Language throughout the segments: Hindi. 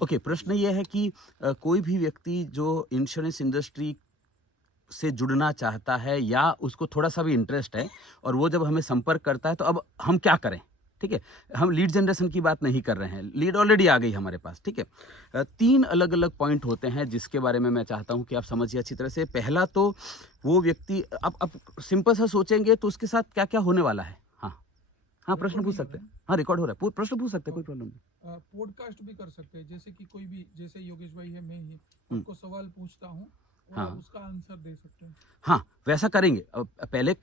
ओके, प्रश्न ये है कि कोई भी व्यक्ति जो इंश्योरेंस इंडस्ट्री से जुड़ना चाहता है या उसको थोड़ा-सा भी इंटरेस्ट है और वो जब हमें संपर्क करता है तो अब हम क्या करें? ठीक है? हम लीड जनरेशन की बात नहीं कर रहे हैं, लीड ऑलरेडी आ गई हमारे पास, ठीक है? 3 अलग-अलग पॉइंट होते हैं जिसके बारे में मैं चाहता हूँ कि आप समझिए अच्छी तरह से। पहला तो वो व्यक्ति आप सिंपल सा सोचेंगे तो उसके साथ क्या-क्या होने वाला है? हाँ। हाँ, प्रश्न पूछ सकते हैं। हाँ, रिकॉर्ड हो रहा है। प्रश्न पूछ सकते हैं, कोई प्रॉब्लम नहीं। पॉडकास्ट भी कर सकते हैं, जैसे कि कोई भी, जैसे योगेश भाई है, मैं ही हुँ, आपको सवाल पूछता हूँ और आप हाँ। उसका आंसर दे सकते हैं। हाँ, वैसा करेंगे। पहले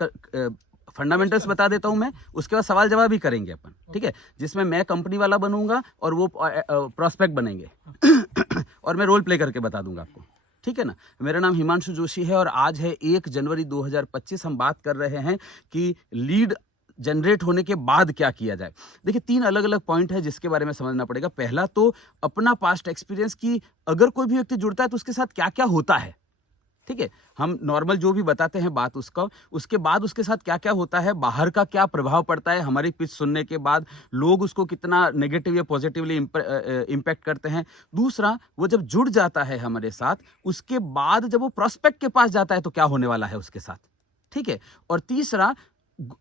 फंडामेंटल्स बता देता हूँ मैं, क्वेश्चन। उसके बाद सवाल-जवाब ही करेंगे अपन, ठीक ओके। है? जिसमें मैं कंपनी वाला बनूँगा और वो प्रॉस्पेक्ट बनेंगे हाँ। और मैं रोल प्ले करके बता दूँगा आपको, ठीक है ना? मेरा नाम हिमांशु जोशी है और आज है 1 जनवरी 2025। हम बात कर रहे हैं कि लीड जनरेट होने के बाद क्या किया जाए। देखिए 3 अलग-अलग पॉइंट है जिसके बारे में समझना पड़ेगा। पहला तो अपना पास्ट एक्सपीरियंस कि अगर कोई भी व्यक्ति जुड़ता है तो उसके साथ क्या-क्या होता है। ठीक है? हम नॉर्मल जो भी बताते हैं बात उसका, उसके बाद उसके साथ क्या-क्या होता है, बाहर का क्या प्रभाव पड़ता है, हमारी पिच सुनने के बाद लोग उसको कितना नेगेटिव या पॉजिटिवली इम्पैक्ट करते हैं। दूसरा, वो जब जुड़ जाता है हमारे साथ, उसके बाद जब वो प्रॉस्पेक्ट के पास जाता है तो क्या होने वाला है उसके साथ, ठीक है? और तीसरा,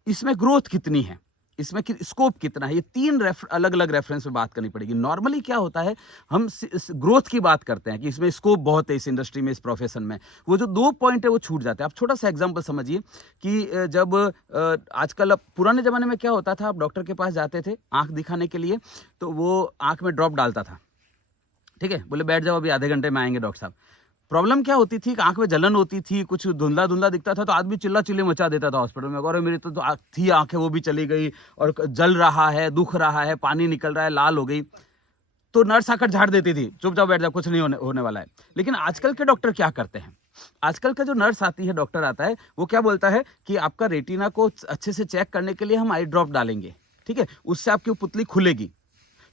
इसमें ग्रोथ कितनी है, इसमें स्कोप कितना है, ये 3 अलग-अलग रेफरेंस में बात करनी पड़ेगी। नॉर्मली क्या होता है, हम ग्रोथ की बात करते हैं कि इसमें स्कोप बहुत है इस इंडस्ट्री में, इस प्रोफेशन में। वो जो 2 पॉइंट है वो छूट जाते हैं। आप छोटा सा एग्जांपल समझिए कि जब आजकल, अब पुराने ज़माने में क्या होता था, आप डॉक्टर के पास जाते थे आँख दिखाने के लिए, तो वो आँख में ड्रॉप डालता था, ठीक है? बोले बैठ जाओ, अभी आधे घंटे में आएँगे डॉक्टर साहब। प्रॉब्लम क्या होती थी कि आँख में जलन होती थी, कुछ धुंधला-धुंधला दिखता था तो आदमी चिल्ला-चिल्ली मचा देता था हॉस्पिटल में। अरे मेरी तो थी आँखें, वो भी चली गई और जल रहा है, दुख रहा है, पानी निकल रहा है, लाल हो गई। तो नर्स आकर झाड़ देती थी, चुपचाप बैठ जाओ, कुछ नहीं होने वाला है। लेकिन आजकल के डॉक्टर क्या करते हैं? आजकल का जो नर्स आती है, डॉक्टर आता है, वो क्या बोलता है कि आपका रेटिना को अच्छे से चेक करने के लिए हम आई ड्रॉप डालेंगे, ठीक है? उससे आपकी पुतली खुलेगी।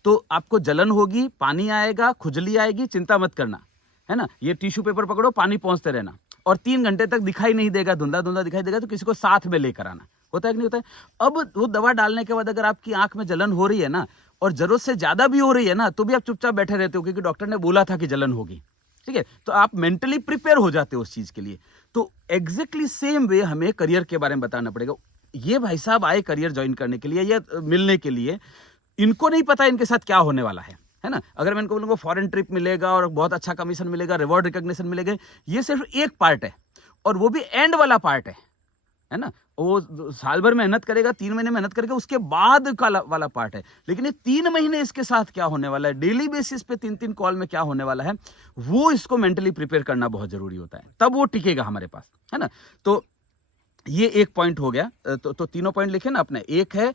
तो आपको जलन होगी, पानी आएगा, खुजली आएगी, चिंता मत करना, है ना? ये टिश्यू पेपर पकड़ो, पानी पहुँचते रहना और 3 घंटे तक दिखाई नहीं देगा, धुंधला-धुंधला दिखाई देगा तो किसी को साथ में लेकर आना। होता है कि नहीं होता है? अब वो दवा डालने के बाद अगर आपकी आँख में जलन हो रही है ना और ज़रूरत से ज़्यादा भी हो रही है ना, तो भी आप चुपचाप बैठे रहते हो क्योंकि डॉक्टर ने बोला था कि जलन होगी, ठीक है? तो आप मेंटली प्रिपेयर हो जाते हो उस चीज़ के लिए। तो एग्ज़ैक्टली सेम वे हमें करियर के बारे में बताना पड़ेगा। ये भाई साहब आए करियर जॉइन करने के लिए या मिलने के लिए, इनको नहीं पता इनके साथ क्या होने वाला है ना? अगर मैं इनको बोलूँगा फॉरेन ट्रिप मिलेगा और बहुत अच्छा कमीशन मिलेगा, रिवॉर्ड रिकॉग्निशन मिलेगा, ये सिर्फ एक पार्ट है और वो भी एंड वाला पार्ट है ना? वो साल भर मेहनत करेगा, 3 महीने मेहनत करेगा, उसके बाद का वाला पार्ट है। लेकिन ये 3 महीने इसके साथ क्या होने वाला है, डेली बेसिस पे 3-3 कॉल में क्या होने वाला है, वो इसको मेंटली प्रिपेयर करना बहुत ज़रूरी होता है। तब वो टिकेगा हमारे पास, है ना? तो ये एक पॉइंट हो गया। तो तीनों पॉइंट लिखे ना आपने। एक है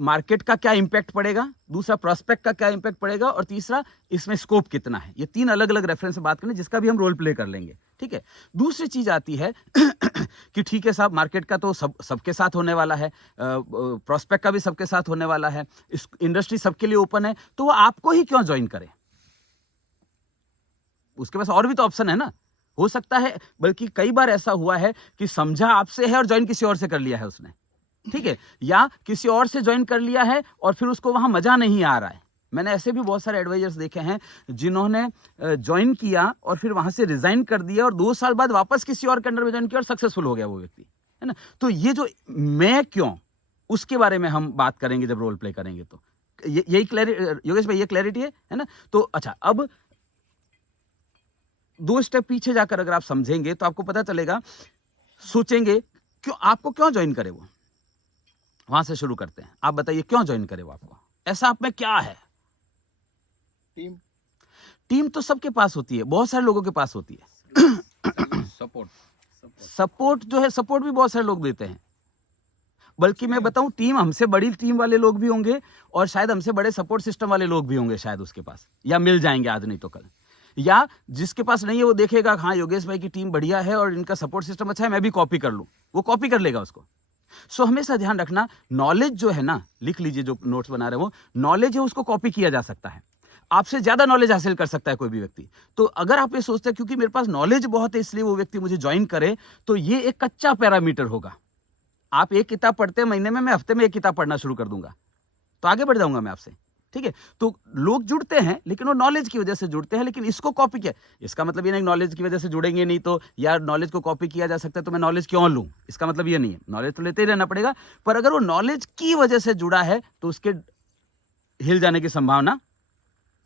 मार्केट का क्या इंपैक्ट पड़ेगा, दूसरा प्रोस्पेक्ट का क्या इंपैक्ट पड़ेगा और तीसरा इसमें स्कोप कितना है। ये 3 अलग-अलग रेफरेंस से बात करें जिसका भी हम रोल प्ले कर लेंगे, ठीक है? दूसरी चीज़ आती है कि ठीक है साहब, मार्केट का तो सबके साथ होने वाला है, प्रोस्पेक्ट का भी सबके साथ होने वाला है, इस इंडस्ट्री सबके लिए ओपन है, तो वो आपको ही क्यों जॉइन करे? उसके पास और भी तो ऑप्शन है ना। हो सकता है, बल्कि कई बार ऐसा हुआ है कि समझा आपसे है और ज्वाइन किसी और से कर लिया है उसने, ठीक है? या किसी और से ज्वाइन कर लिया है और फिर उसको वहां मजा नहीं आ रहा है। मैंने ऐसे भी बहुत सारे एडवाइजर्स देखे हैं जिन्होंने ज्वाइन किया और फिर वहां से रिजाइन कर दिया और 2 साल बाद वापस किसी और के अंडर में ज्वाइन किया और सक्सेसफुल हो गया वो व्यक्ति, है ना? तो ये जो मैं क्यों, उसके बारे में हम बात करेंगे जब रोल प्ले करेंगे। तो यही क्लैरिटी योगेश भाई, ये क्लैरिटी है ना? तो अच्छा, अब 2 स्टेप पीछे जाकर अगर आप समझेंगे तो आपको पता चलेगा, सोचेंगे क्यों आपको क्यों ज्वाइन करे वो। वहां से शुरू करते हैं। आप बताइए क्यों ज्वाइन करे वो आपको, ऐसा आप में क्या है? टीम टीम तो सबके पास होती है, बहुत सारे लोगों के पास होती है। सपोर्ट जो है, सपोर्ट भी बहुत सारे लोग देते हैं। बल्कि मैं बताऊं, टीम हमसे बड़ी टीम वाले लोग भी होंगे और शायद हमसे बड़े सपोर्ट सिस्टम वाले लोग भी होंगे शायद उसके पास, या मिल जाएंगे आज नहीं तो कल। या जिसके पास नहीं है वो देखेगा हाँ योगेश भाई की टीम बढ़िया है और इनका सपोर्ट सिस्टम अच्छा है, मैं भी कॉपी कर लूं, वो कॉपी कर लेगा उसको। सो हमेशा ध्यान रखना, नॉलेज जो है ना, लिख लीजिए जो नोट्स बना रहे हो, नॉलेज है उसको कॉपी किया जा सकता है। आपसे ज्यादा नॉलेज हासिल कर सकता है कोई भी व्यक्ति। तो अगर आप ये सोचते हैं क्योंकि मेरे पास नॉलेज बहुत है इसलिए वो व्यक्ति मुझे ज्वाइन करे, तो ये एक कच्चा पैरामीटर होगा। आप एक किताब पढ़ते हैं महीने में, मैं हफ्ते में एक किताब पढ़ना शुरू कर दूंगा तो आगे बढ़ जाऊंगा मैं आपसे। ठीक है। तो लोग जुड़ते हैं लेकिन वो नॉलेज की वजह से जुड़ते हैं, लेकिन इसको कॉपी किया, इसका मतलब ये नहीं नॉलेज की वजह से जुड़ेंगे नहीं तो यार नॉलेज को कॉपी किया जा सकता है तो मैं नॉलेज क्यों लूं, इसका मतलब ये नहीं है, नॉलेज तो लेते ही रहना पड़ेगा, पर अगर वो नॉलेज की वजह से जुड़ा है तो उसके हिल जाने की संभावना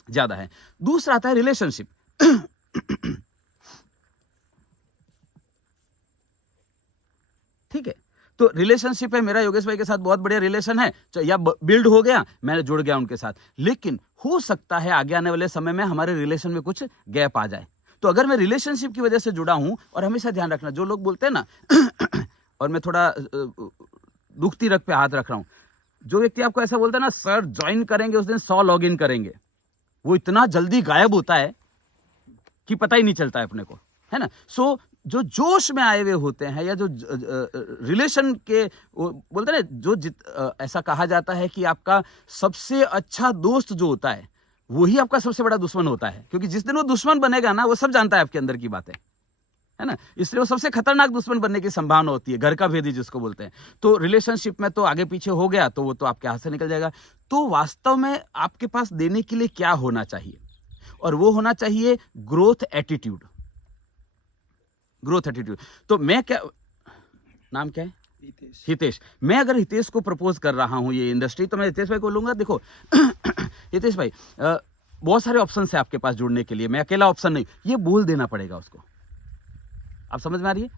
ज्यादा है। दूसरा आता है रिलेशनशिप। ठीक है, तो रिलेशनशिप है, मेरा योगेश भाई के साथ बहुत बढ़िया रिलेशन है, या बिल्ड हो गया, मैं जुड़ गया उनके साथ, लेकिन हो सकता है आगे आने वाले समय में हमारे रिलेशन में कुछ गैप आ जाए। तो अगर मैं रिलेशनशिप की वजह से जुड़ा हूं, और हमेशा ध्यान रखना, जो लोग बोलते हैं ना और मैं थोड़ा दुखती रग पे हाथ रख रहा हूं, जो व्यक्ति आपको ऐसा बोलता है ना सर ज्वाइन करेंगे उस दिन 100 लॉग इन करेंगे, वो इतना जल्दी गायब होता है कि पता ही नहीं चलता है अपने को, है ना। सो जो जोश में आए हुए होते हैं, या जो रिलेशन के बोलते हैं ना, ऐसा कहा जाता है कि आपका सबसे अच्छा दोस्त जो होता है वही आपका सबसे बड़ा दुश्मन होता है, क्योंकि जिस दिन वो दुश्मन बनेगा ना, वो सब जानता है आपके अंदर की बातें, है ना, इसलिए वो सबसे खतरनाक दुश्मन बनने की संभावना होती है, घर का भेदी जिसको बोलते हैं। तो रिलेशनशिप में तो आगे पीछे हो गया तो वो तो आपके हाथ से निकल जाएगा। तो वास्तव में आपके पास देने के लिए क्या होना चाहिए, और वो होना चाहिए ग्रोथ एटीट्यूड। Growth attitude. तो मैं क्या, नाम क्या है? हितेश। मैं अगर हितेश को प्रपोज कर रहा हूं ये इंडस्ट्री, तो मैं हितेश भाई को लूंगा, देखो हितेश भाई बहुत सारे ऑप्शन है आपके पास जुड़ने के लिए, मैं अकेला ऑप्शन नहीं, ये बोल देना पड़ेगा उसको। आप समझ में आ रही है?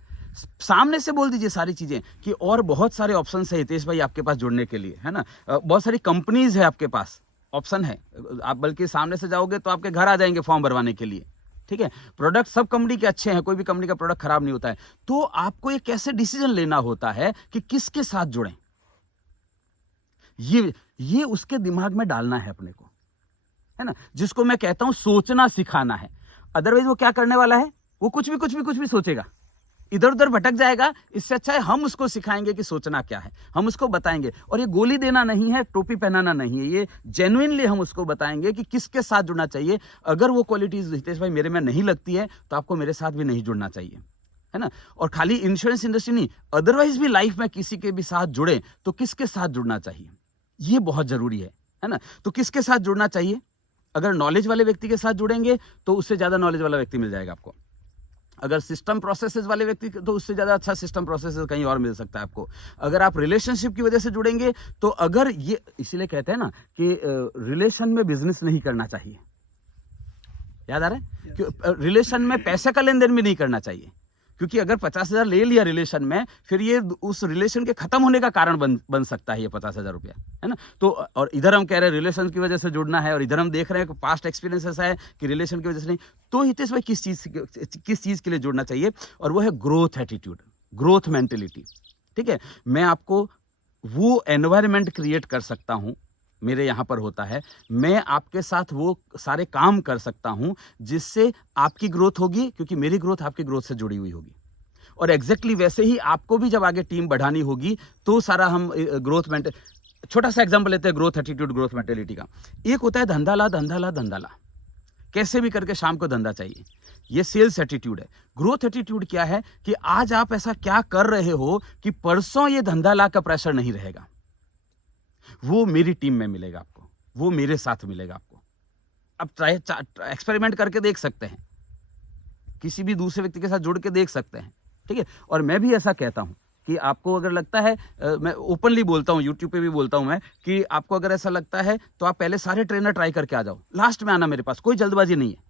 सामने से बोल दीजिए सारी चीजें कि और बहुत सारे ऑप्शन है हितेश भाई आपके पास जुड़ने के लिए, है ना, बहुत सारी कंपनीज है आपके पास, ऑप्शन है, आप बल्कि सामने से जाओगे तो आपके घर आ जाएंगे फॉर्म भरवाने के लिए, ठीक है। प्रोडक्ट सब कंपनी के अच्छे हैं, कोई भी कंपनी का प्रोडक्ट खराब नहीं होता है। तो आपको ये कैसे डिसीजन लेना होता है कि किसके साथ जुड़ें, ये उसके दिमाग में डालना है अपने को, है ना, जिसको मैं कहता हूं सोचना सिखाना है। अदरवाइज वो क्या करने वाला है, वो कुछ भी सोचेगा, इधर उधर भटक जाएगा। इससे अच्छा है हम उसको सिखाएंगे कि सोचना क्या है, हम उसको बताएंगे, और ये गोली देना नहीं है, टोपी पहनाना नहीं है, ये जेन्युइनली हम उसको बताएंगे कि किसके साथ जुड़ना चाहिए। अगर वो क्वालिटीज हितेश भाई मेरे में नहीं लगती है तो आपको मेरे साथ भी नहीं जुड़ना चाहिए, है ना। और खाली इंश्योरेंस इंडस्ट्री नहीं, अदरवाइज भी लाइफ में किसी के भी साथ जुड़े तो किसके साथ जुड़ना चाहिए, ये बहुत जरूरी है ना। तो किसके साथ जुड़ना चाहिए, अगर नॉलेज वाले व्यक्ति के साथ जुड़ेंगे तो उससे ज्यादा नॉलेज वाला व्यक्ति मिल जाएगा आपको। अगर सिस्टम प्रोसेसेस वाले व्यक्ति तो उससे ज़्यादा अच्छा सिस्टम प्रोसेसेस कहीं और मिल सकता है आपको। अगर आप रिलेशनशिप की वजह से जुड़ेंगे तो अगर ये, इसीलिए कहते हैं ना कि रिलेशन में बिजनेस नहीं करना चाहिए, याद आ रहा है कि रिलेशन में पैसे का लेन देन भी नहीं करना चाहिए, क्योंकि अगर 50,000 ले लिया रिलेशन में, फिर ये उस रिलेशन के खत्म होने का कारण बन सकता है ये 50,000 रुपया, है ना। तो और इधर हम कह रहे हैं रिलेशन की वजह से जुड़ना है, और इधर हम देख रहे हैं कि पास्ट एक्सपीरियंस ऐसा है कि रिलेशन की वजह से नहीं। तो हितेश भाई किस चीज के लिए जुड़ना चाहिए, और वो है ग्रोथ एटीट्यूड, ग्रोथ मेंटेलिटी, ठीक है। मैं आपको वो एनवायरमेंट क्रिएट कर सकता हूं, मेरे यहाँ पर होता है, मैं आपके साथ वो सारे काम कर सकता हूं जिससे आपकी ग्रोथ होगी, क्योंकि मेरी ग्रोथ आपकी ग्रोथ से जुड़ी हुई होगी। और एग्जैक्टली वैसे ही आपको भी जब आगे टीम बढ़ानी होगी तो सारा हम ग्रोथ मेंटे, छोटा सा एग्जांपल लेते हैं ग्रोथ एटीट्यूड ग्रोथ मेंटेलिटी का। एक होता है धंधा ला, कैसे भी करके शाम को धंधा चाहिए, ये सेल्स एटीट्यूड है। ग्रोथ एटीट्यूड क्या है कि आज आप ऐसा क्या कर रहे हो कि परसों ये धंधा ला का प्रेशर नहीं रहेगा, वो मेरी टीम में मिलेगा आपको, वो मेरे साथ मिलेगा आपको। अब एक्सपेरिमेंट करके देख सकते हैं, किसी भी दूसरे व्यक्ति के साथ जुड़ के देख सकते हैं, ठीक है। और मैं भी ऐसा कहता हूं कि आपको अगर लगता है, मैं ओपनली बोलता हूं, यूट्यूब पे भी बोलता हूं मैं, कि आपको अगर ऐसा लगता है तो आप पहले सारे ट्रेनर ट्राई करके आ जाओ, लास्ट में आना मेरे पास, कोई जल्दबाजी नहीं है,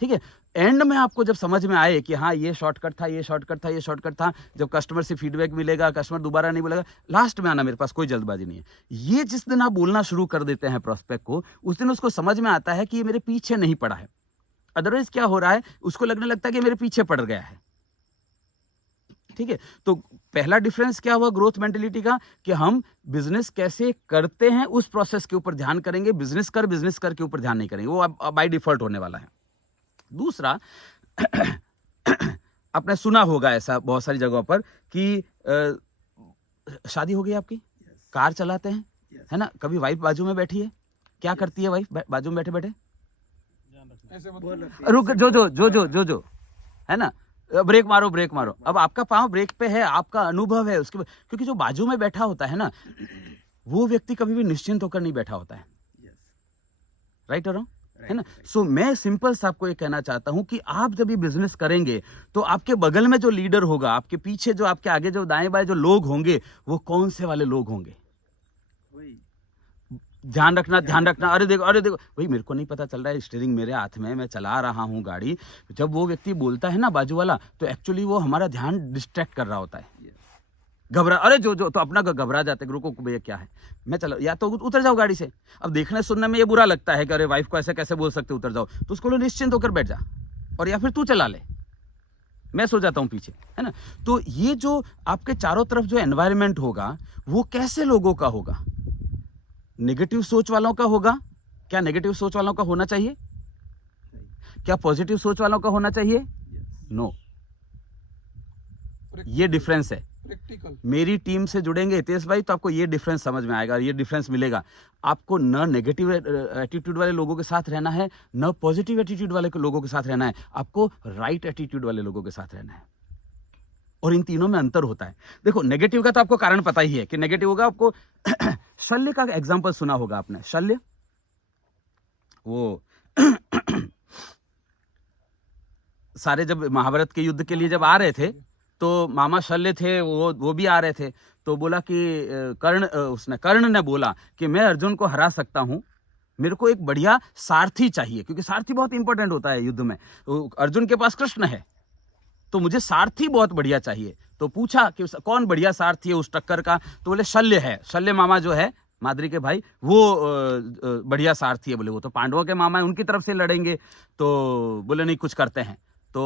ठीक है। एंड में आपको जब समझ में आए कि हाँ ये शॉर्टकट था, ये शॉर्टकट था, ये शॉर्टकट था, जब कस्टमर से फीडबैक मिलेगा, कस्टमर दोबारा नहीं बोलेगा, लास्ट में आना मेरे पास, कोई जल्दबाजी नहीं है। ये जिस दिन आप बोलना शुरू कर देते हैं प्रोस्पेक्ट को, उस दिन उसको समझ में आता है कि ये मेरे पीछे नहीं पड़ा है। अदरवाइज क्या हो रहा है, उसको लगने लगता है कि मेरे पीछे पड़ गया है, ठीक है। तो पहला डिफरेंस क्या हुआ ग्रोथ मेंटेलिटी का, कि हम बिजनेस कैसे करते हैं उस प्रोसेस के ऊपर ध्यान करेंगे, बिजनेस कर के ऊपर ध्यान नहीं करेंगे, वो अब बाय डिफॉल्ट होने वाला है। दूसरा आपने सुना होगा ऐसा बहुत सारी जगहों पर कि शादी हो गई आपकी, कार चलाते हैं, है ना, कभी वाइफ बाजू में बैठी है, क्या करती है वाइफ बाजू में बैठे बैठे, रुक जो है ना, ब्रेक मारो। अब आपका पाँव ब्रेक पे है, आपका अनुभव है उसके, क्योंकि जो बाजू में बैठा होता है ना, वो व्यक्ति कभी भी निश्चिंत होकर नहीं बैठा होता है, राइट और है ना। सो मैं सिंपल सा आपको ये कहना चाहता हूं कि आप जब ये बिजनेस करेंगे तो आपके बगल में जो लीडर होगा, आपके पीछे जो, आपके आगे जो दाएं बाएं जो लोग होंगे, वो कौन से वाले लोग होंगे, ध्यान रखना। अरे देखो भाई, मेरे को नहीं पता चल रहा है, स्टीयरिंग मेरे हाथ में, मैं चला रहा हूँ गाड़ी। जब वो व्यक्ति बोलता है ना बाजू वाला, तो एक्चुअली वो हमारा ध्यान डिस्ट्रैक्ट कर रहा होता है, घबरा, अरे जो तो अपना घबरा जाते, रुको भैया क्या है, मैं चला, या तो उतर जाओ गाड़ी से। अब देखने सुनने में ये बुरा लगता है कि अरे वाइफ को ऐसे कैसे बोल सकते, उतर जाओ, तो उसको निश्चिंत होकर बैठ जा, और या फिर तू चला ले, मैं सो जाता हूं पीछे, है ना। तो ये जो आपके चारों तरफ जो एनवायरनमेंट होगा, वो कैसे लोगों का होगा, नेगेटिव सोच वालों का होगा। क्या नेगेटिव सोच वालों का होना चाहिए? क्या पॉजिटिव सोच वालों का होना चाहिए? नो। ये डिफरेंस है। प्रैक्टिकल। मेरी टीम से जुड़ेंगे हितेश भाई, तो आपको ये डिफरेंस समझ में आएगा, ये डिफरेंस मिलेगा आपको। न नेगेटिव एटीट्यूड वाले लोगों के साथ रहना है, न पॉजिटिव एटीट्यूड वाले लोगों के साथ रहना है, आपको राइट एटीट्यूड वाले लोगों के साथ रहना है। और इन तीनों में अंतर होता है। देखो, नेगेटिव का तो आपको कारण पता ही है कि नेगेटिव होगा। आपको शल्य का एग्जांपल सुना होगा आपने, शल्य, वो सारे जब महाभारत के युद्ध के लिए जब आ रहे थे, तो मामा शल्य थे, वो भी आ रहे थे। तो बोला कि कर्ण ने बोला कि मैं अर्जुन को हरा सकता हूं, मेरे को एक बढ़िया सारथी चाहिए, क्योंकि सारथी बहुत इंपॉर्टेंट होता है युद्ध में। तो अर्जुन के पास कृष्ण है, तो मुझे सारथी बहुत बढ़िया चाहिए। तो पूछा कि कौन बढ़िया सारथी है उस टक्कर का, तो बोले शल्य है। शल्य मामा जो है माद्री के भाई, वो बढ़िया सारथी है। बोले वो तो पांडवों के मामा है, उनकी तरफ से लड़ेंगे। तो बोले नहीं, कुछ करते हैं। तो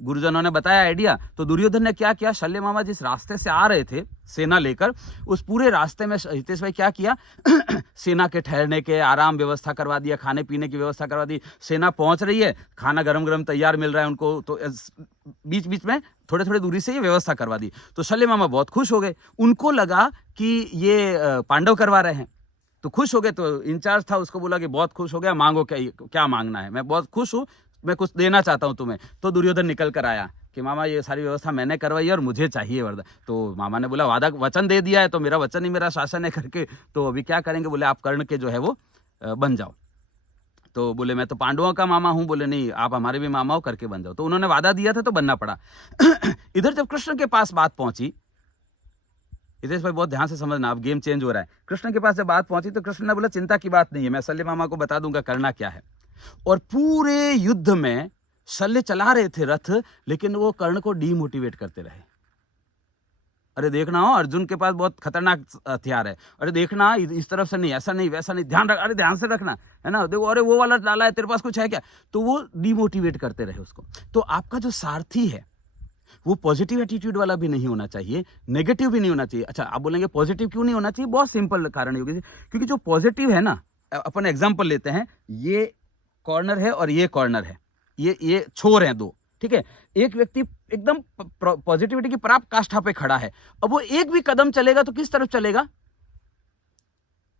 गुरुजनों ने बताया आइडिया। तो दुर्योधन ने क्या किया, शल्य मामा जिस रास्ते से आ रहे थे सेना लेकर, उस पूरे रास्ते में हितेश भाई क्या किया सेना के ठहरने के आराम व्यवस्था करवा दिया, खाने पीने की व्यवस्था करवा दी। सेना पहुंच रही है, खाना गरम गरम तैयार मिल रहा है उनको, तो बीच बीच में थोड़े थोड़े दूरी से ये व्यवस्था करवा दी। तो शल्य मामा बहुत खुश हो गए, उनको लगा कि ये पांडव करवा रहे हैं, तो खुश हो गए। तो इंचार्ज था, उसको बोला कि बहुत खुश हो गया, मांगो क्या मांगना है, मैं बहुत खुश हूँ, मैं कुछ देना चाहता हूं तुम्हें। तो दुर्योधन निकल कर आया कि मामा ये सारी व्यवस्था मैंने करवाई है और मुझे चाहिए वरदान। तो मामा ने बोला वचन दे दिया है, तो मेरा वचन ही मेरा शासन है करके, तो अभी क्या करेंगे। बोले आप कर्ण के जो है वो बन जाओ। तो बोले मैं तो पांडवों का मामा हूं। बोले नहीं, आप हमारे भी मामा हो, करके बन जाओ। तो उन्होंने वादा दिया था, तो बनना पड़ा। इधर जब कृष्ण के पास बात पहुंची, हितेश भाई बहुत ध्यान से समझना, अब गेम चेंज हो रहा है। कृष्ण के पास जब बात पहुंची, तो कृष्ण ने बोला चिंता की बात नहीं है, मैं शल्य मामा को बता दूंगा करना क्या है। और पूरे युद्ध में शल्य चला रहे थे रथ, लेकिन वो कर्ण को डीमोटिवेट करते रहे। अरे देखना हो, अर्जुन के पास बहुत खतरनाक हथियार है, अरे देखना इस तरफ से नहीं, ऐसा नहीं, वैसा नहीं, ध्यान रख, अरे ध्यान से रखना, है ना, देखो, अरे वो वाला डाला है, तेरे पास कुछ है क्या। तो वो डीमोटिवेट करते रहे उसको। तो आपका जो सारथी है वो पॉजिटिव एटीट्यूड वाला भी नहीं होना चाहिए, नेगेटिव भी नहीं होना चाहिए। अच्छा, आप बोलेंगे पॉजिटिव क्यों नहीं होना चाहिए? बहुत सिंपल कारण होगी, क्योंकि जो पॉजिटिव है ना, अपन एग्जाम्पल लेते हैं, ये कॉर्नर है और ये कॉर्नर है, ये छोर हैं दो, ठीक है। एक व्यक्ति एकदम पॉजिटिविटी की पराकाष्ठा पे खड़ा है, अब वो एक भी कदम चलेगा तो किस तरफ चलेगा?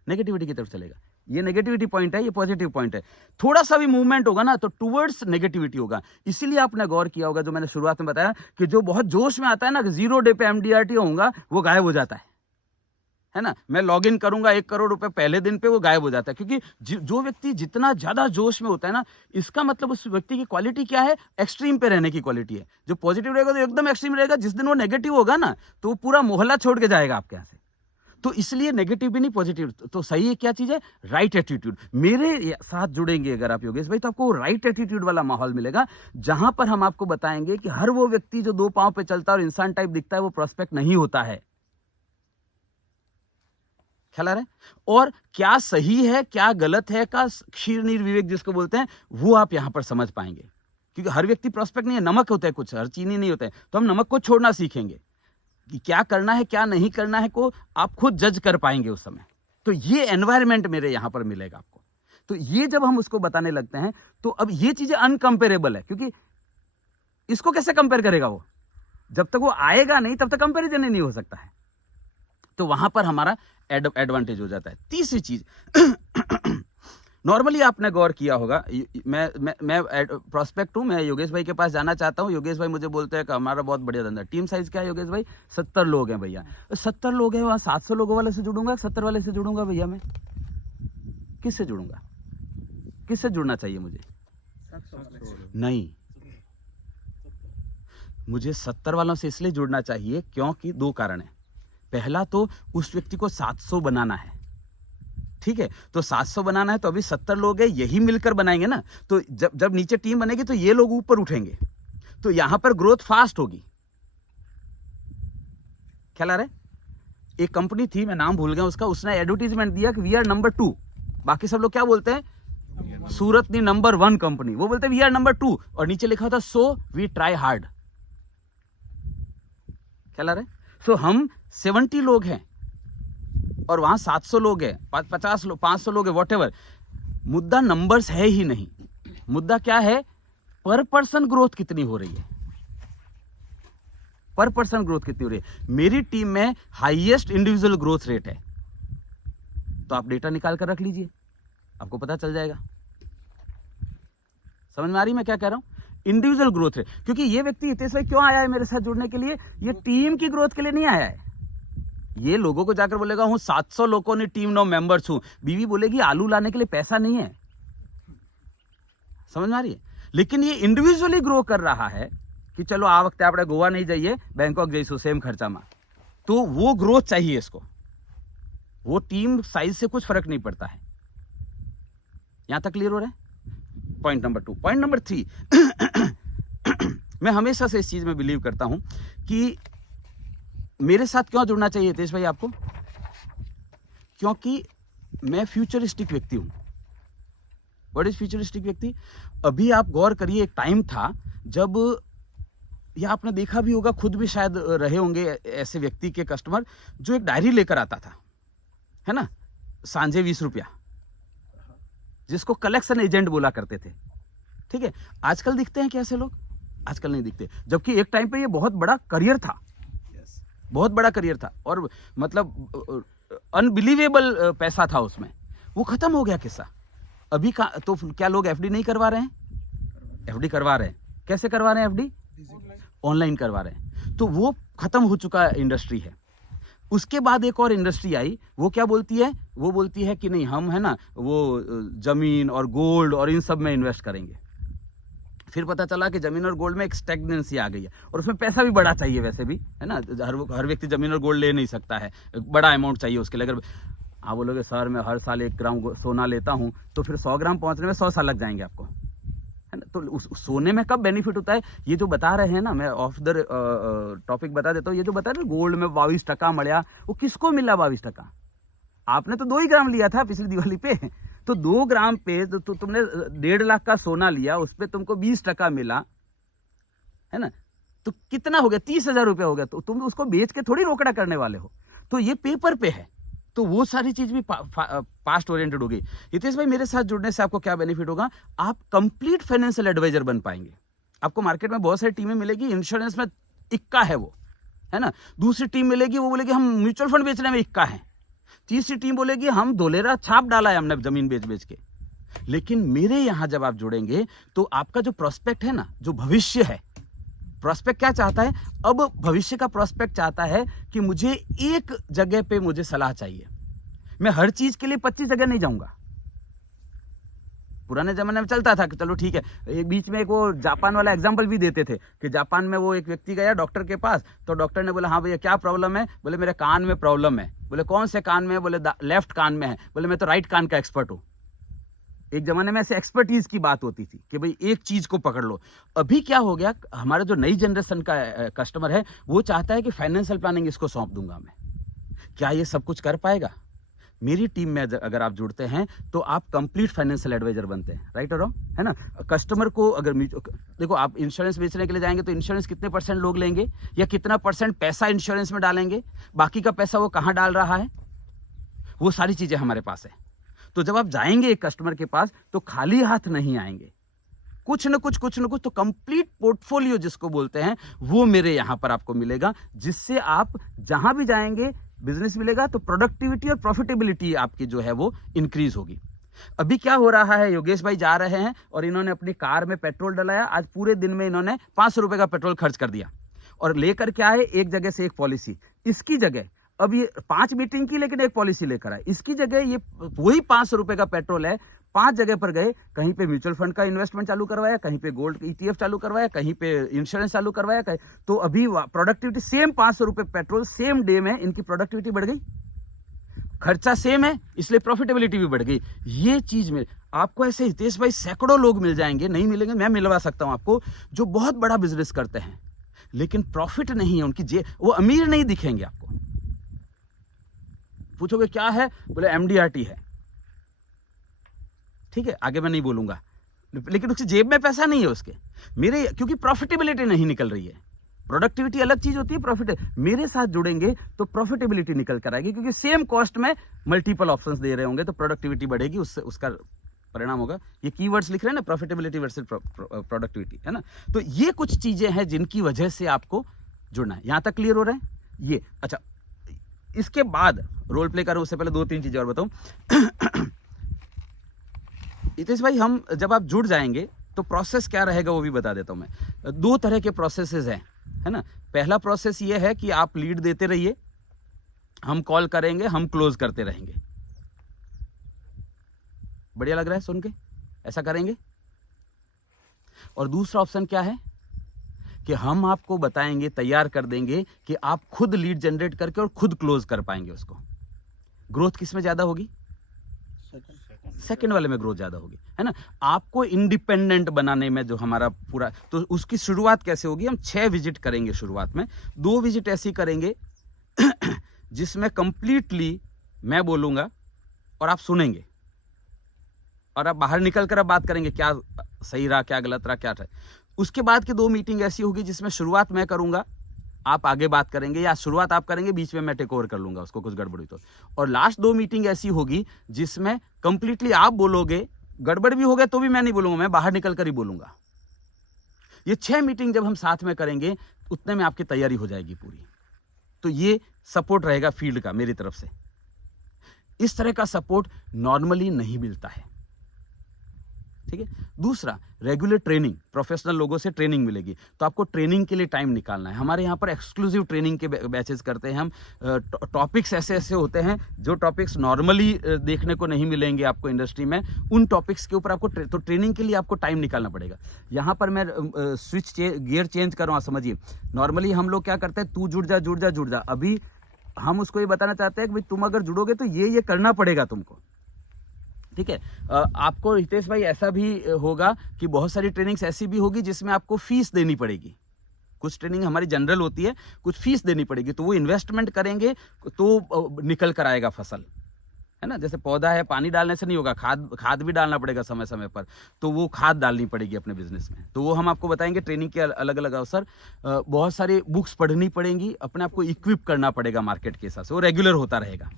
नेगेटिविटी की तरफ चलेगा। ये नेगेटिविटी पॉइंट है, ये पॉजिटिव पॉइंट है। थोड़ा सा भी मूवमेंट होगा ना, तो टुवर्ड्स नेगेटिविटी होगा। इसीलिए आपने गौर किया होगा, जो मैंने शुरुआत में बताया, कि जो बहुत जोश में आता है ना, कि 0 डे पे MDRT होगा, वो गायब हो जाता है ना। मैं लॉग इन करूंगा, 1 करोड़ रुपए पहले दिन पे, वो गायब हो जाता है। क्योंकि जो व्यक्ति जितना ज्यादा जोश में होता है ना, इसका मतलब उस व्यक्ति की क्वालिटी क्या है? एक्सट्रीम पे रहने की क्वालिटी है। जो पॉजिटिव रहेगा तो एकदम एक्सट्रीम रहेगा, जिस दिन वो नेगेटिव होगा ना, तो वो पूरा मोहल्ला छोड़ के जाएगा आपके यहाँ से। तो इसलिए नेगेटिव भी नहीं, पॉजिटिव। तो सही है क्या चीज है? Right attitude. मेरे साथ जुड़ेंगे अगर आप योगेश भाई, तो आपको राइट एटीट्यूड वाला माहौल मिलेगा, जहां पर हम आपको बताएंगे कि हर वो व्यक्ति जो 2 पांव पे चलता है और इंसान टाइप दिखता है, वो प्रोस्पेक्ट नहीं होता है। ख्याल आ रहा है? और क्या सही है, क्या गलत है का क्षीर नीर विवेक जिसको बोलते हैं, वो आप यहां पर समझ पाएंगे। क्योंकि हर व्यक्ति प्रोस्पेक्ट नहीं है, नमक होता है कुछ, हर चीनी नहीं होता है। तो हम नमक को छोड़ना सीखेंगे कि क्या करना है क्या नहीं करना है को आप खुद जज कर पाएंगे उस समय। तो ये एनवायरनमेंट मेरे यहां पर मिलेगा आपको। तो ये जब हम उसको बताने लगते हैं, तो अब ये चीजें अनकंपेरेबल है, क्योंकि इसको कैसे कंपेयर करेगा वो? जब तक वो आएगा नहीं, तब तक कंपेरिजन ही नहीं हो सकता है। तो वहां पर हमारा एडवांटेज हो जाता है। तीसरी चीज, नॉर्मली आपने गौर किया होगा, मैं प्रोस्पेक्ट हूं, मैं योगेश भाई के पास जाना चाहता हूं। योगेश भाई मुझे बोलते हैं कि हमारा बहुत बढ़िया धंधा। टीम साइज क्या है योगेश भाई? 70 लोग हैं भैया। 70 लोग हैं, वहां 700 लोगों वाले से जुड़ूंगा, 70 वाले से जुड़ूंगा भैया? मैं किससे जुड़ूंगा? किससे जुड़ना चाहिए मुझे? नहीं, मुझे 70 वालों से इसलिए जुड़ना चाहिए क्योंकि 2 कारण है। पहला तो उस व्यक्ति को 700 बनाना है, ठीक है, तो 700 बनाना है तो अभी 70 लोग हैं, यही मिलकर बनाएंगे ना, तो जब नीचे टीम बनेगी तो ये लोग ऊपर उठेंगे, तो यहां पर ग्रोथ फास्ट होगी। ख्याल आ रहा है? एक कंपनी थी, मैं नाम भूल गया उसका, उसने एडवर्टीजमेंट दिया कि वी आर नंबर 2, बाकी सब लोग क्या बोलते हैं? सूरत नी नंबर 1 कंपनी, वो बोलते हैं वी आर नंबर 2, और नीचे लिखा था सो वी ट्राई हार्ड। ख्याल आ रहा है? सो हम 70 लोग हैं और वहां 700 लोग हैं, 50 लोग, 500 लोग हैं, वॉटेवर। मुद्दा नंबर्स है ही नहीं, मुद्दा क्या है? पर पर्सन ग्रोथ कितनी हो रही है, पर पर्सन ग्रोथ कितनी हो रही है। मेरी टीम में हाईएस्ट इंडिविजुअल ग्रोथ रेट है, तो आप डेटा निकाल कर रख लीजिए, आपको पता चल जाएगा। समझ में आ रही मैं क्या कह रहा हूं? इंडिविजुअल ग्रोथ रेट, क्योंकि ये व्यक्ति हितेश भाई क्यों आया है मेरे साथ जुड़ने के लिए? ये टीम की ग्रोथ के लिए नहीं आया है। ये लोगों को जाकर बोलेगा हूं 700 लोगों ने टीम 9 मेंबर्स हूं, बीवी बोलेगी आलू लाने के लिए पैसा नहीं है। समझ में आ रही है? लेकिन ये इंडिविजुअली ग्रो कर रहा है कि चलो आ वक्त आप गोवा नहीं जाइए, बैंकॉक जाइए सेम खर्चा में, तो वो ग्रोथ चाहिए इसको। वो टीम साइज से कुछ फर्क नहीं पड़ता है। यहां तक क्लियर हो रहा है? Point number 2। पॉइंट नंबर 3, मैं हमेशा से इस चीज में बिलीव करता हूं कि मेरे साथ क्यों जुड़ना चाहिए हितेश भाई आपको? क्योंकि मैं फ्यूचरिस्टिक व्यक्ति हूं। व्हाट इज फ्यूचरिस्टिक व्यक्ति? अभी आप गौर करिए, एक टाइम था जब, या आपने देखा भी होगा, खुद भी शायद रहे होंगे ऐसे व्यक्ति के कस्टमर, जो एक डायरी लेकर आता था, है ना, सांझे 20 रुपया, जिसको कलेक्शन एजेंट बोला करते थे। ठीक है, आजकल दिखते हैं क्या ऐसे लोग? आजकल नहीं दिखते, जबकि एक टाइम पे ये बहुत बड़ा करियर था, बहुत बड़ा करियर था, और मतलब अनबिलीवेबल पैसा था उसमें। वो खत्म हो गया किस्सा। अभी का तो क्या लोग एफडी नहीं करवा रहे हैं? एफडी करवा रहे हैं। कैसे करवा रहे हैं एफडी? ऑनलाइन करवा रहे हैं। तो वो खत्म हो चुका इंडस्ट्री है। उसके बाद एक और इंडस्ट्री आई, वो क्या बोलती है? वो बोलती है कि नहीं, हम है ना वो जमीन और गोल्ड और इन सब में इन्वेस्ट करेंगे। फिर पता चला कि जमीन और गोल्ड में एक स्टैग्नेंसी आ गई है, और उसमें पैसा भी बड़ा चाहिए वैसे भी, है ना, हर व्यक्ति जमीन और गोल्ड ले नहीं सकता है, बड़ा अमाउंट चाहिए उसके लिए। अगर आप बोलोगे सर मैं हर साल 1 ग्राम सोना लेता हूं, तो फिर 100 ग्राम पहुंचने में 100 साल लग जाएंगे आपको, है ना। तो उस सोने में कब बेनिफिट होता है? ये जो बता रहे हैं ना, मैं ऑफ द टॉपिक बता देता हूँ, ये जो बता रहे गोल्ड में 22% मिला, वो किसको मिला 22%? आपने तो 2 ही ग्राम लिया था पिछली दिवाली पे, तो 2 ग्राम पे तो तुमने 1.5 लाख का सोना लिया, उस पर तुमको 20% मिला, है ना, तो कितना हो गया? 30,000 रुपया हो गया। तो तुम उसको बेच के थोड़ी रोकड़ा करने वाले हो, तो ये पेपर पे है। तो वो सारी चीज भी पास्ट ओरिएंटेड हो गई। हितेश भाई मेरे साथ जुड़ने से आपको क्या बेनिफिट होगा? आप कंप्लीट फाइनेंशियल एडवाइजर बन पाएंगे। आपको मार्केट में बहुत सारी टीमें मिलेगी, इंश्योरेंस में इक्का है वो, है ना। दूसरी टीम मिलेगी, वो बोलेगी हम म्यूचुअल फंड बेचने में इक्का है। तीसरी टीम बोलेगी हम धोलेरा छाप डाला है हमने जमीन बेच बेच के। लेकिन मेरे यहां जब आप जुड़ेंगे तो आपका जो प्रोस्पेक्ट है ना, जो भविष्य है, प्रोस्पेक्ट क्या चाहता है? अब भविष्य का प्रोस्पेक्ट चाहता है कि मुझे एक जगह पे मुझे सलाह चाहिए। मैं हर चीज के लिए 25 जगह नहीं जाऊंगा। पुराने जमाने में चलता था कि चलो ठीक है, एक बीच में एक वो जापान वाला एग्जांपल भी देते थे कि जापान में वो एक व्यक्ति गया डॉक्टर के पास, तो डॉक्टर ने बोला हाँ भैया क्या प्रॉब्लम है? बोले मेरे कान में प्रॉब्लम है। बोले कौन से कान में? बोले लेफ्ट कान में है। बोले मैं तो राइट कान का एक्सपर्ट हूं। एक जमाने में ऐसे एक्सपर्टीज की बात होती थी कि भाई एक चीज को पकड़ लो। अभी क्या हो गया, हमारा जो नई जनरेशन का कस्टमर है वो चाहता है कि फाइनेंशियल प्लानिंग इसको सौंप दूंगा मैं। क्या ये सब कुछ कर पाएगा? मेरी टीम में अगर आप जुड़ते हैं तो आप कंप्लीट फाइनेंशियल एडवाइजर बनते हैं, राइट और रॉन्ग, है ना। कस्टमर को अगर देखो, आप इंश्योरेंस बेचने के लिए जाएंगे तो इंश्योरेंस कितने % लोग लेंगे, या कितना % पैसा इंश्योरेंस में डालेंगे, बाकी का पैसा वो कहाँ डाल रहा है, वो सारी चीजें हमारे पास है। तो जब आप जाएंगे एक कस्टमर के पास तो खाली हाथ नहीं आएंगे, कुछ न कुछ तो कंप्लीट पोर्टफोलियो जिसको बोलते हैं वो मेरे यहां पर आपको मिलेगा, जिससे आप जहां भी जाएंगे बिजनेस मिलेगा, तो प्रोडक्टिविटी और प्रॉफिटेबिलिटी आपकी जो है वो इंक्रीज होगी। अभी क्या हो रहा है, योगेश भाई जा रहे हैं और इन्होंने अपनी कार में पेट्रोल डलाया, आज पूरे दिन में इन्होंने 500 रुपए का पेट्रोल खर्च कर दिया और लेकर के आए एक जगह से एक पॉलिसी। इसकी जगह अब ये 5 मीटिंग की लेकिन एक पॉलिसी लेकर आए, इसकी जगह ये वही 500 रुपए का पेट्रोल है, 5 जगह पर गए, कहीं पे म्यूचुअल फंड का इन्वेस्टमेंट चालू करवाया, कहीं पे गोल्ड ETF चालू करवाया, कहीं पे इंश्योरेंस चालू करवाया, तो अभी प्रोडक्टिविटी सेम 500 रुपए पेट्रोल सेम डे में इनकी प्रोडक्टिविटी बढ़ गई, खर्चा सेम है, इसलिए प्रॉफिटेबिलिटी भी बढ़ गई। ये चीज में आपको ऐसे हितेश भाई सैकड़ों लोग मिल जाएंगे, नहीं मिलेंगे, मैं मिलवा सकता हूं आपको, जो बहुत बड़ा बिजनेस करते हैं लेकिन प्रॉफिट नहीं है उनकी, वो अमीर नहीं दिखेंगे आपको। पूछोगे क्या है, बोले MDRT है, ठीक है, आगे मैं नहीं बोलूंगा, लेकिन उसकी जेब में पैसा नहीं है उसके, मेरे क्योंकि प्रॉफिटेबिलिटी नहीं निकल रही है। प्रोडक्टिविटी अलग चीज होती है, प्रॉफिट मेरे साथ जुड़ेंगे तो प्रॉफिटेबिलिटी निकल कर आएगी, क्योंकि सेम कॉस्ट में मल्टीपल ऑप्शंस दे रहे होंगे तो प्रोडक्टिविटी बढ़ेगी, उससे उसका परिणाम होगा। ये कीवर्ड्स लिख रहे हैं ना, प्रॉफिटेबिलिटी वर्सेस प्रोडक्टिविटी, है ना। तो ये कुछ चीजें हैं जिनकी वजह से आपको जुड़ना है। यहां तक क्लियर हो रहा है ये? अच्छा, इसके बाद रोल प्ले करूं उससे पहले 2-3 चीजें और बताऊं। हितेश भाई, हम जब आप जुड़ जाएंगे तो प्रोसेस क्या रहेगा वो भी बता देता हूं मैं। 2 तरह के प्रोसेसेस हैं, है ना। पहला प्रोसेस ये है कि आप लीड देते रहिए, हम कॉल करेंगे, हम क्लोज करते रहेंगे। बढ़िया लग रहा है सुन के? ऐसा करेंगे। और दूसरा ऑप्शन क्या है कि हम आपको बताएंगे, तैयार कर देंगे कि आप खुद लीड जनरेट करके और खुद क्लोज कर पाएंगे उसको। ग्रोथ किस में ज्यादा होगी? सेकंड वाले में ग्रोथ ज्यादा होगी, है ना। आपको इंडिपेंडेंट बनाने में जो हमारा पूरा, तो उसकी शुरुआत कैसे होगी? हम 6 विजिट करेंगे शुरुआत में। 2 विजिट ऐसी करेंगे जिसमें कंप्लीटली मैं बोलूंगा और आप सुनेंगे, और आप बाहर निकल कर अब बात करेंगे क्या सही रहा, क्या गलत रहा, क्या था। उसके बाद की 2 मीटिंग ऐसी होगी जिसमें शुरुआत मैं करूंगा, आप आगे बात करेंगे, या शुरुआत आप करेंगे, बीच में मैं टेक ओवर कर लूंगा उसको, कुछ गड़बड़ी तो। और लास्ट 2 मीटिंग ऐसी होगी जिसमें कंप्लीटली आप बोलोगे, गड़बड़ भी हो गया तो भी मैं नहीं बोलूंगा, मैं बाहर निकल कर ही बोलूंगा। ये 6 मीटिंग जब हम साथ में करेंगे उतने में आपकी तैयारी हो जाएगी पूरी। तो ये सपोर्ट रहेगा फील्ड का मेरी तरफ से। इस तरह का सपोर्ट नॉर्मली नहीं मिलता है, ठीक है। दूसरा, रेगुलर ट्रेनिंग, प्रोफेशनल लोगों से ट्रेनिंग मिलेगी, तो आपको ट्रेनिंग के लिए टाइम निकालना है। हमारे यहाँ पर एक्सक्लूसिव ट्रेनिंग के बैचेस करते हैं हम। टॉपिक्स ऐसे ऐसे होते हैं जो टॉपिक्स नॉर्मली देखने को नहीं मिलेंगे आपको इंडस्ट्री में, उन टॉपिक्स के ऊपर आपको तो ट्रेनिंग के लिए आपको टाइम निकालना पड़ेगा। यहाँ पर मैं गियर चेंज कर रहा हूँ, समझिए। नॉर्मली हम लोग क्या करते हैं, तू जुड़ जा जुड़ जा जुड़ जा, अभी हम उसको ये बताना चाहते हैं कि भाई तुम अगर जुड़ोगे तो ये करना पड़ेगा तुमको, ठीक है। आपको हितेश भाई ऐसा भी होगा कि बहुत सारी ट्रेनिंग्स ऐसी भी होगी जिसमें आपको फीस देनी पड़ेगी। कुछ ट्रेनिंग हमारी जनरल होती है, कुछ फीस देनी पड़ेगी, तो वो इन्वेस्टमेंट करेंगे तो निकल कर आएगा फसल, है ना। जैसे पौधा है, पानी डालने से नहीं होगा, खाद भी डालना पड़ेगा समय समय पर, तो वो खाद डालनी पड़ेगी अपने बिजनेस में। तो वो हम आपको बताएंगे ट्रेनिंग के अलग अलग अवसर। बहुत सारी बुक्स पढ़नी पड़ेंगी, अपने आप को इक्विप करना पड़ेगा मार्केट के हिसाब से, वो रेगुलर होता रहेगा।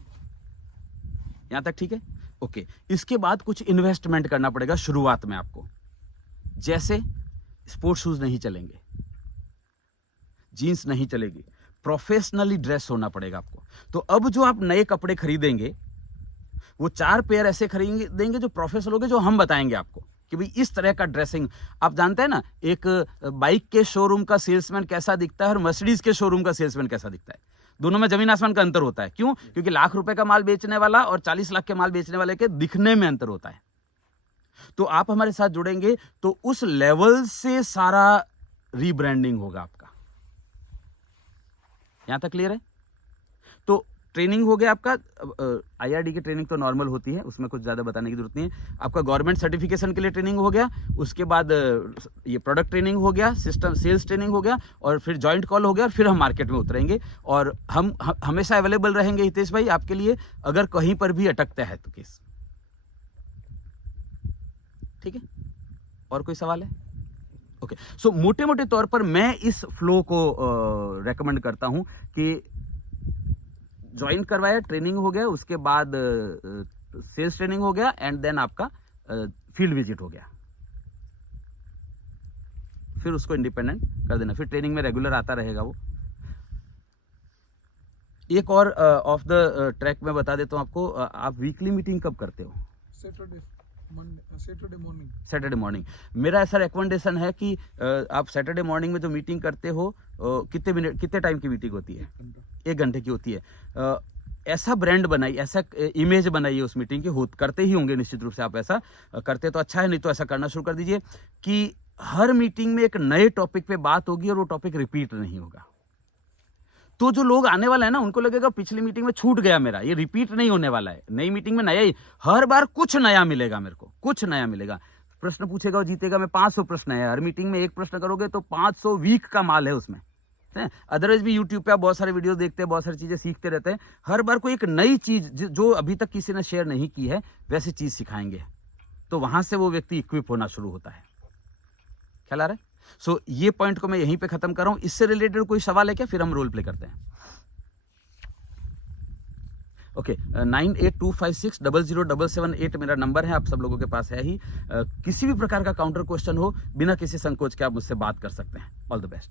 यहां तक ठीक है? ओके। इसके बाद कुछ इन्वेस्टमेंट करना पड़ेगा शुरुआत में आपको, जैसे स्पोर्ट्स शूज नहीं चलेंगे, जीन्स नहीं चलेगी, प्रोफेशनली ड्रेस होना पड़ेगा आपको। तो अब जो आप नए कपड़े खरीदेंगे वो 4 पेयर ऐसे खरीदेंगे जो प्रोफेशनल होंगे, जो हम बताएंगे आपको कि भाई इस तरह का ड्रेसिंग। आप जानते हैं ना, एक बाइक के शोरूम का सेल्समैन कैसा दिखता है और मर्सिडीज के शोरूम का सेल्समैन कैसा दिखता है, दोनों में जमीन आसमान का अंतर होता है। क्यों? क्योंकि लाख रुपए का माल बेचने वाला और 40 लाख के माल बेचने वाले के दिखने में अंतर होता है। तो आप हमारे साथ जुड़ेंगे तो उस लेवल से सारा रीब्रांडिंग होगा आपका। यहां तक क्लियर है? तो ट्रेनिंग हो गया आपका। IRD की ट्रेनिंग तो नॉर्मल होती है, उसमें कुछ ज़्यादा बताने की जरूरत नहीं है। आपका गवर्नमेंट सर्टिफिकेशन के लिए ट्रेनिंग हो गया, उसके बाद ये प्रोडक्ट ट्रेनिंग हो गया, सिस्टम सेल्स ट्रेनिंग हो गया, और फिर जॉइंट कॉल हो गया, और फिर हम मार्केट में उतरेंगे। और हम हमेशा अवेलेबल रहेंगे हितेश भाई आपके लिए, अगर कहीं पर भी अटकता है तो केस। ठीक है? और कोई सवाल है? ओके। सो मोटे मोटे तौर पर मैं इस फ्लो को रेकमेंड करता हूं कि ज्वाइन करवाया, ट्रेनिंग हो गया, उसके बाद सेल्स ट्रेनिंग हो गया, एंड देन आपका फील्ड विजिट हो गया, फिर उसको इंडिपेंडेंट कर देना, फिर ट्रेनिंग में रेगुलर आता रहेगा वो। एक और ऑफ द ट्रैक में बता देता हूं आपको, आप वीकली मीटिंग कब करते हो? Saturday. Saturday morning. Saturday morning. मेरा ऐसा रिकमेंडेशन है कि आप सैटरडे मॉर्निंग में जो मीटिंग करते हो कितने टाइम की मीटिंग होती है? 1 घंटे की होती है। ऐसा ब्रांड बनाइए, ऐसा इमेज बनाइए उस मीटिंग की, करते ही होंगे निश्चित रूप से आप ऐसा करते तो अच्छा है, नहीं तो ऐसा करना शुरू कर दीजिए कि हर मीटिंग में एक नए टॉपिक पे बात होगी और वो टॉपिक रिपीट नहीं होगा। तो जो लोग आने वाले हैं ना, उनको लगेगा पिछली मीटिंग में छूट गया मेरा, ये रिपीट नहीं होने वाला है, नई मीटिंग में नया ही, हर बार कुछ नया मिलेगा मेरे को, कुछ नया मिलेगा। प्रश्न पूछेगा और जीतेगा में 500 प्रश्न है, हर मीटिंग में एक प्रश्न करोगे तो 500 वीक का माल है उसमें। अदरवाइज भी यूट्यूब पे आप बहुत सारे वीडियो देखते हैं, बहुत सारी चीजें सीखते रहते हैं, हर बार कोई एक नई चीज जो अभी तक किसी ने शेयर नहीं की है वैसी चीज सिखाएंगे, तो वहां से वो व्यक्ति इक्विप होना शुरू होता है। ख्याल आ रहा है? सो ये पॉइंट को मैं यहीं पे खत्म कर रहा हूं। इससे रिलेटेड कोई सवाल है क्या? फिर हम रोल प्ले करते हैं। ओके, 9825600778 मेरा नंबर है, आप सब लोगों के पास है ही। किसी भी प्रकार का काउंटर क्वेश्चन हो, बिना किसी संकोच के आप मुझसे बात कर सकते हैं। All the best.